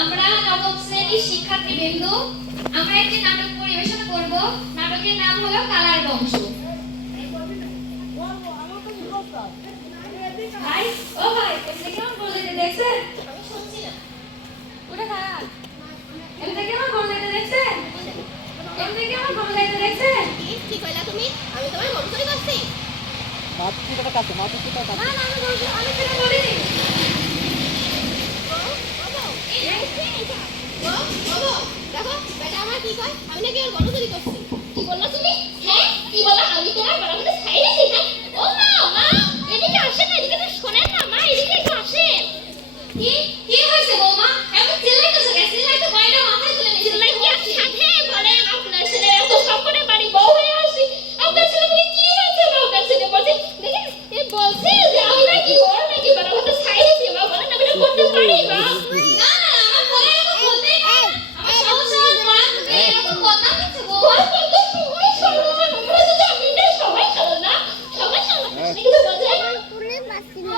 আমরা নবম শ্রেণীর শিক্ষার্থীবৃন্দ আমরা একটি নাটক পরিবেশন করব। নাটকের নাম হলো কালার বংশ। ভাই ও ভাই এটা কেমন বলতে দেখছেন? আমি শুনছি না। ওটা খারাপ। এটা কেমন বলতে দেখছেন? এটা কেমন বলতে দেখছেন? কি কইলা তুমি? আমি তোমার বংশই করছি। মাতৃকাটা কাছে মাতৃকাটা কাছে না না আমি সেটা বলিনি। দেখো বেটা আমার কি কয় আমি নাকি ওর গরু চুরি করছি। কি বললা তুমি? হ্যাঁ কি বললা? আমি তোমার বড় মধ্যে ছাইরেছি। হ্যাঁ ও মা মা এদিকে আসেন না, এদিকে তো শোনেন না মা, এদিকে একটু আসেন। কি কি হয়েছে বৌমা? এত চিল্লাইতেছো কেন? চিল্লাইতে বয়টা মাথায় তুলে নিয়ে চিল্লাই কি সাথে বলেন আপনার ছেলে এত সবকটা বাড়ি বউ হয়ে আসি। আপনার ছেলে তুমি কি হয়েছে? আপনার ছেলে বলছে দেখেন এ বলছে যে আমি নাকি ওর নাকি বড় মধ্যে ছাইরেছি। মা বলেন না এটা করতে পারি মা? না না আমার বলে এরকম বলতে না। আমার সমস্যা হল মা তুমি এরকম কথা বলছো গো। কত সময় সরল আমরা তো জানি না সবাই সরল না সবাই সরল না কিছু বলছে তুলে পাচ্ছি না।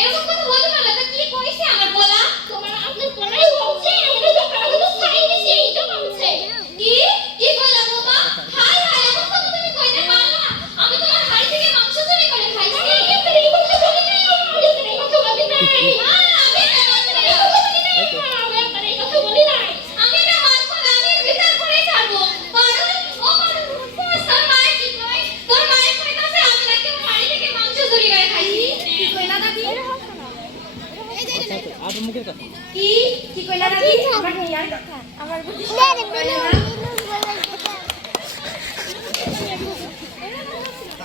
এরকম কথা বলতে পারলে তো কি কইছে আমার বলা? তোমার আপনার বলাই বলছে আমি তো সকালে তো ছাইরেছি এইটা বলছে। কি কি কইলা বাবা? হাই হাই এমন কথা তুমি কইতে পারলা? আমি তোমার বাড়ি থেকে মাংস চুরি করে খাইছি। এই কথা বলি নাই আমি কথা বলি নাই। আমি এটা বলি নাই আমি আপনার এই কথা বলি নাই। আমি এটা মানব না, আমি বিচার করে ছাড়বো। কারণ ও মানে তোর মায়ের কি কই? তোর মায়ের কইতাছে আমি নাকি ওর বাড়ি থেকে মাংস চুরি করে খাইছি। কি কইলা দাদি? এই যে আর মুখের কাছে কি কি কইলা দাদি? আমার ইয়ার কথা আমার বুদ্ধি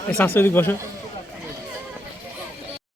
এই শাশুড়ি বসো।